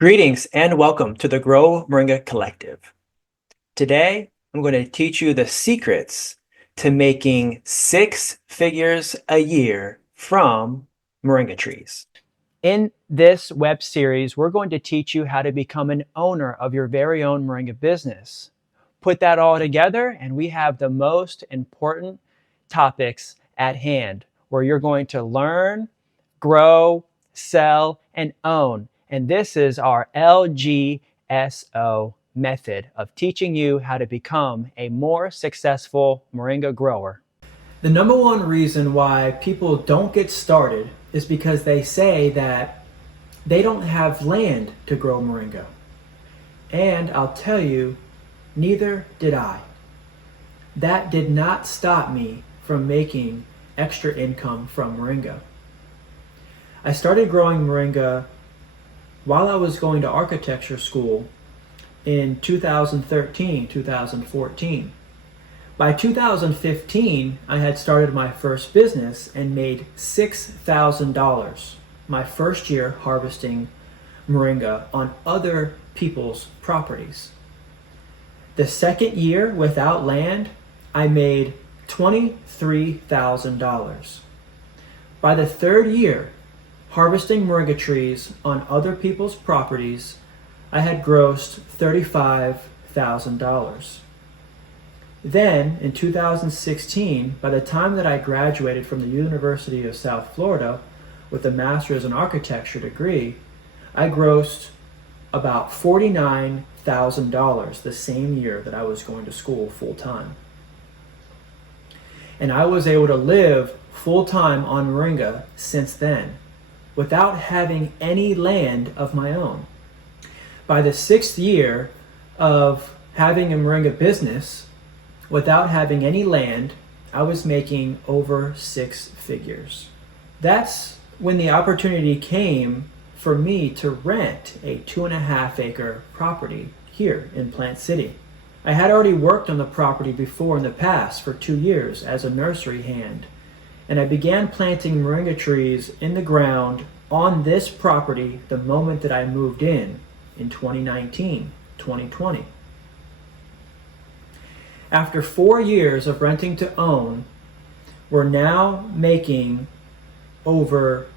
Greetings and welcome to the Grow Moringa Collective. Today, I'm going to teach you the secrets to making six figures a year from moringa trees. In this web series, we're going to teach you how to become an owner of your very own moringa business. Put that all together, and we have the most important topics at hand where you're going to learn, grow, sell, and own. And this is our LGSO method of teaching you how to become a more successful moringa grower. The number one reason why people don't get started is because they say that they don't have land to grow moringa. And I'll tell you, neither did I. That did not stop me from making extra income from moringa. I started growing moringa while I was going to architecture school in 2013, 2014. By 2015, I had started my first business and made $6,000 my first year harvesting moringa on other people's properties. The second year without land, I made $23,000. By the third year, harvesting moringa trees on other people's properties, I had grossed $35,000. Then, in 2016, by the time that I graduated from the University of South Florida with a master's in architecture degree, I grossed about $49,000 the same year that I was going to school full time. And I was able to live full time on moringa since then, without having any land of my own. By the sixth year of having a moringa business, without having any land, I was making over six figures. That's when the opportunity came for me to rent a 2.5-acre property here in Plant City. I had already worked on the property before in the past for 2 years as a nursery hand, and I began planting moringa trees in the ground on this property the moment that I moved in 2019, 2020. After 4 years of renting to own, we're now making over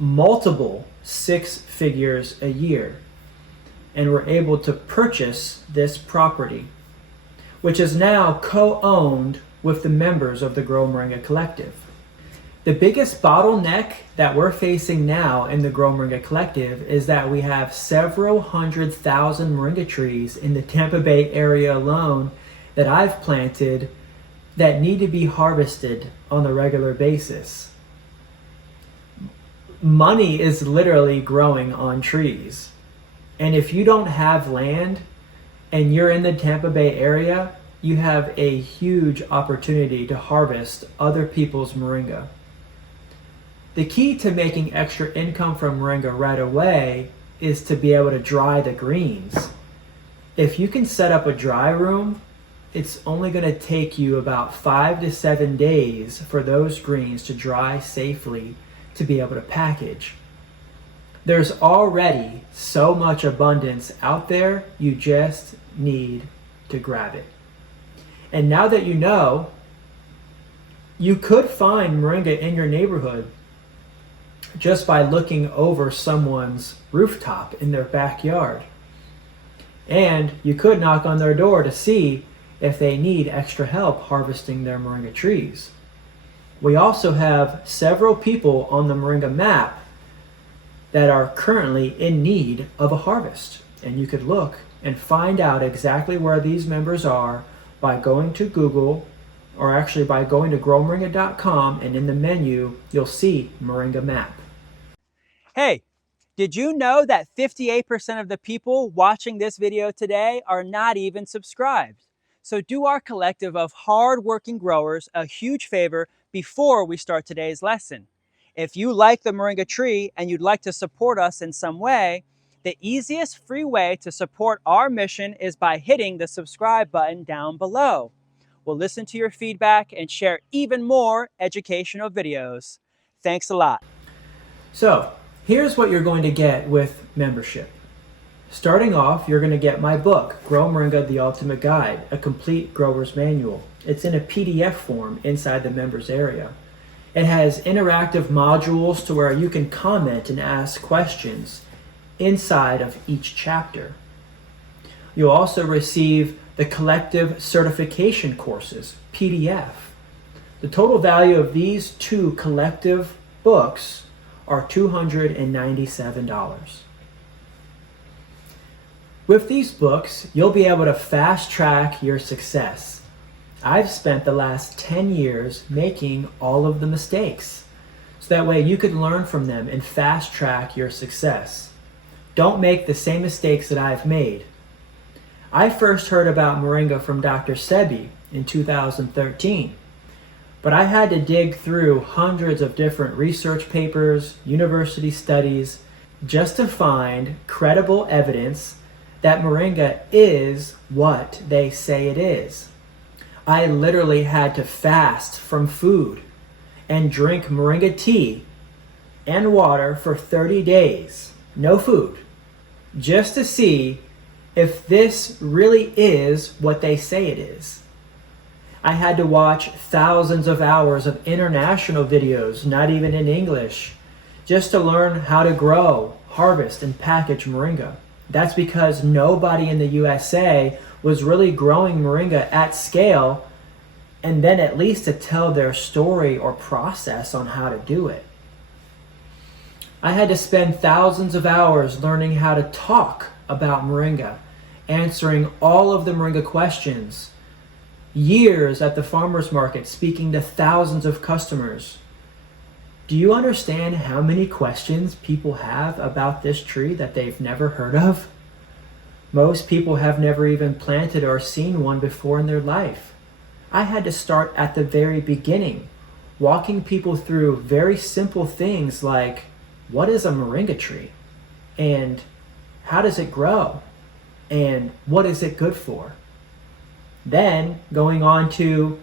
multiple six figures a year, and we're able to purchase this property, which is now co-owned with the members of the Grow Moringa Collective. The biggest bottleneck that we're facing now in the Grow Moringa Collective is that we have several 100,000 moringa trees in the Tampa Bay area alone that I've planted that need to be harvested on a regular basis. Money is literally growing on trees. And if you don't have land and you're in the Tampa Bay area, you have a huge opportunity to harvest other people's moringa. The key to making extra income from moringa right away is to be able to dry the greens. If you can set up a dry room, it's only going to take you about 5 to 7 days for those greens to dry safely to be able to package. There's already so much abundance out there, you just need to grab it. And now that you know, you could find moringa in your neighborhood just by looking over someone's rooftop in their backyard. And you could knock on their door to see if they need extra help harvesting their moringa trees. We also have several people on the moringa map that are currently in need of a harvest. And you could look and find out exactly where these members are by going to Google, or actually by going to growmoringa.com, and in the menu, you'll see Moringa Map. Hey, did you know that 58% of the people watching this video today are not even subscribed? So do our collective of hard-working growers a huge favor before we start today's lesson. If you like the moringa tree and you'd like to support us in some way, the easiest free way to support our mission is by hitting the subscribe button down below. We'll listen to your feedback and share even more educational videos. Thanks a lot. So, Here's what you're going to get with membership. Starting off, you're going to get my book, Grow Moringa, The Ultimate Guide, a complete grower's manual. It's in a PDF form inside the members area. It has interactive modules to where you can comment and ask questions inside of each chapter. You'll also receive the collective certification courses, PDF. The total value of these 2 collective books are $297. With these books, you'll be able to fast track your success. I've spent the last 10 years making all of the mistakes, so that way you could learn from them and fast track your success. Don't make the same mistakes that I've made. I first heard about Moringa from Dr. Sebi in 2013, but I had to dig through hundreds of different research papers, university studies, just to find credible evidence that Moringa is what they say it is. I literally had to fast from food and drink Moringa tea and water for 30 days, no food, just to see if this really is what they say it is. I had to watch thousands of hours of international videos, not even in English, just to learn how to grow, harvest, and package Moringa. That's because nobody in the USA was really growing Moringa at scale, and then at least to tell their story or process on how to do it. I had to spend thousands of hours learning how to talk about Moringa, answering all of the Moringa questions, years at the farmer's market speaking to thousands of customers. Do you understand how many questions people have about this tree that they've never heard of? Most people have never even planted or seen one before in their life. I had to start at the very beginning, walking people through very simple things like, what is a Moringa tree? And how does it grow? And what is it good for? Then going on to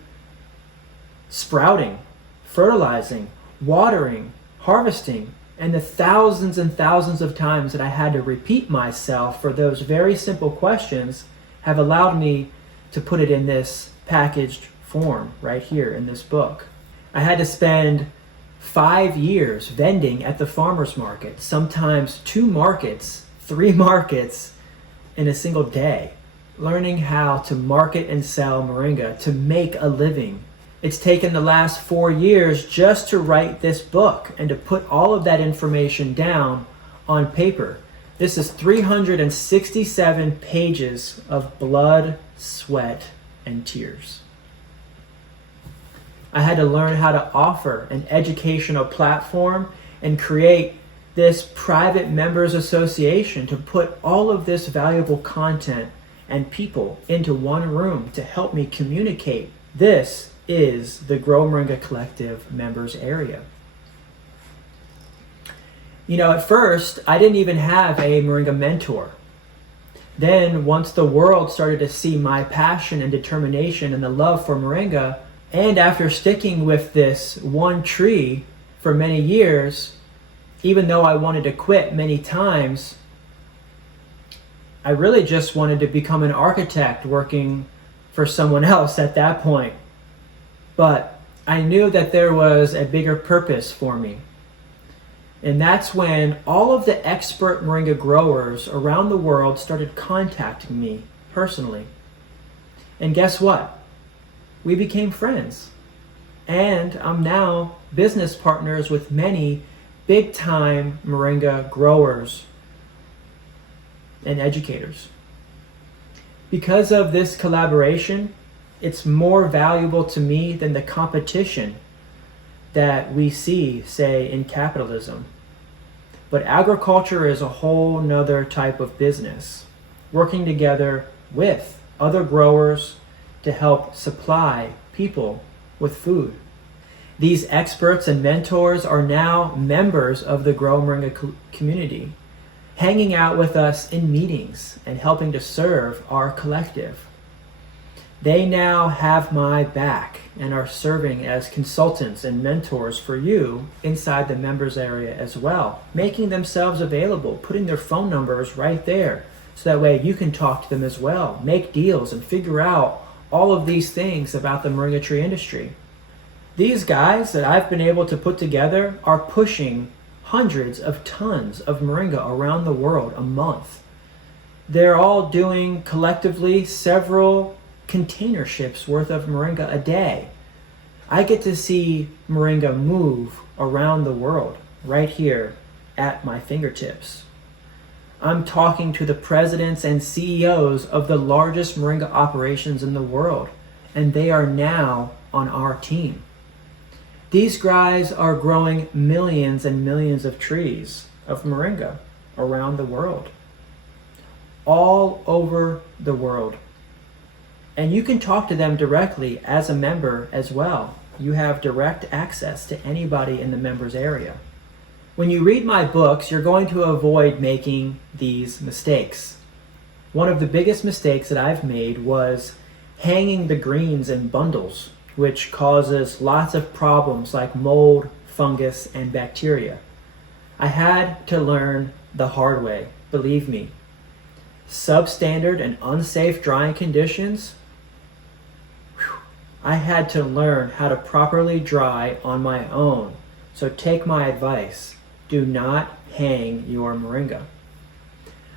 sprouting, fertilizing, watering, harvesting, and the thousands and thousands of times that I had to repeat myself for those very simple questions have allowed me to put it in this packaged form right here in this book. I had to spend 5 years vending at the farmer's market, sometimes 2 markets, 3 markets in a single day, learning how to market and sell Moringa to make a living. It's taken the last 4 years just to write this book and to put all of that information down on paper. This is 367 pages of blood, sweat, and tears. I had to learn how to offer an educational platform and create this private members association to put all of this valuable content and people into one room to help me communicate. This is the Grow Moringa Collective members area. You know, at first, I didn't even have a Moringa mentor. Then, once the world started to see my passion and determination and the love for Moringa, and after sticking with this one tree for many years, even though I wanted to quit many times, I really just wanted to become an architect working for someone else at that point. But I knew that there was a bigger purpose for me. And that's when all of the expert Moringa growers around the world started contacting me personally. And guess what? We became friends. And I'm now business partners with many big-time Moringa growers and educators. Because of this collaboration, it's more valuable to me than the competition that we see, say, in capitalism. But agriculture is a whole nother type of business, working together with other growers to help supply people with food. These experts and mentors are now members of the Grow Moringa community, hanging out with us in meetings and helping to serve our collective. They now have my back and are serving as consultants and mentors for you inside the members area as well, making themselves available, putting their phone numbers right there so that way you can talk to them as well, make deals, and figure out all of these things about the moringa tree industry. These guys that I've been able to put together are pushing hundreds of tons of moringa around the world a month. They're all doing collectively several container ships worth of moringa a day. I get to see moringa move around the world right here at my fingertips. I'm talking to the presidents and CEOs of the largest moringa operations in the world, and they are now on our team. These guys are growing millions and millions of trees of moringa around the world, all over the world. And you can talk to them directly as a member as well. You have direct access to anybody in the members area. When you read my books, you're going to avoid making these mistakes. One of the biggest mistakes that I've made was hanging the greens in bundles, which causes lots of problems like mold, fungus, and bacteria. I had to learn the hard way, believe me. Substandard and unsafe drying conditions, I had to learn how to properly dry on my own. So take my advice. Do not hang your moringa.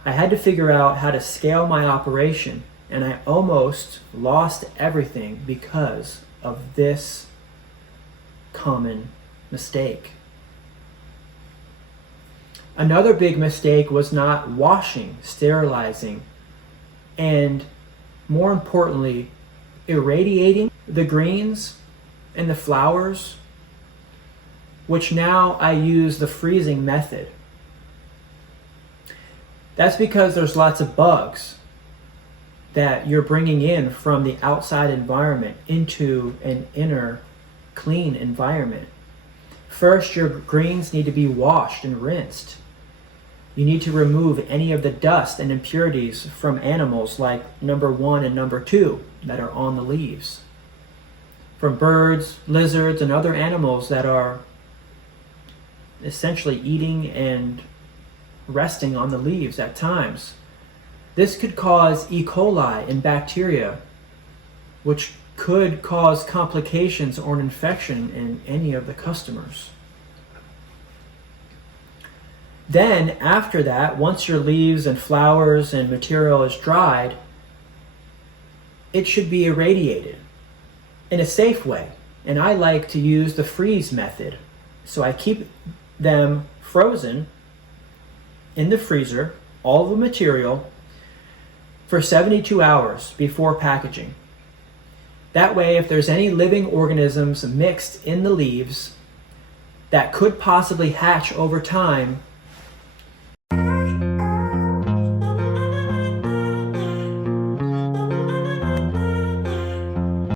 I had to figure out how to scale my operation, and I almost lost everything because of this common mistake. Another big mistake was not washing, sterilizing, and more importantly, irradiating the greens and the flowers, which now I use the freezing method. That's because there's lots of bugs that you're bringing in from the outside environment into an inner clean environment. First, your greens need to be washed and rinsed. You need to remove any of the dust and impurities from animals like number 1 and number 2 that are on the leaves. From birds, lizards, and other animals that are essentially eating and resting on the leaves at times. This could cause E. coli and bacteria, which could cause complications or an infection in any of the customers. Then, after that, once your leaves and flowers and material is dried, it should be irradiated in a safe way. And I like to use the freeze method. So I keep them frozen in the freezer, all the material, for 72 hours before packaging. That way, if there's any living organisms mixed in the leaves that could possibly hatch over time,